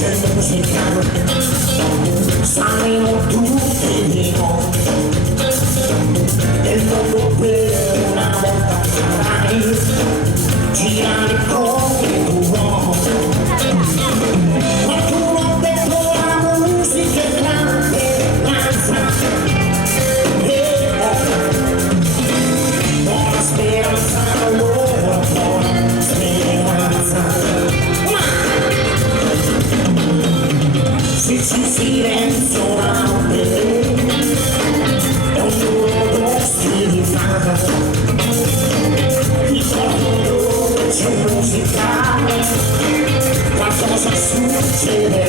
c'è musica, saremo tutti di noi, nel mondo per una volta farai, girare come tu vuoi. Qualcuno ha detto la musica è grande, buona speranza, allora buona speranza. Se ci silenzio la notte e ognuno si fa, ricordo dove c'è musica, qualcosa succede.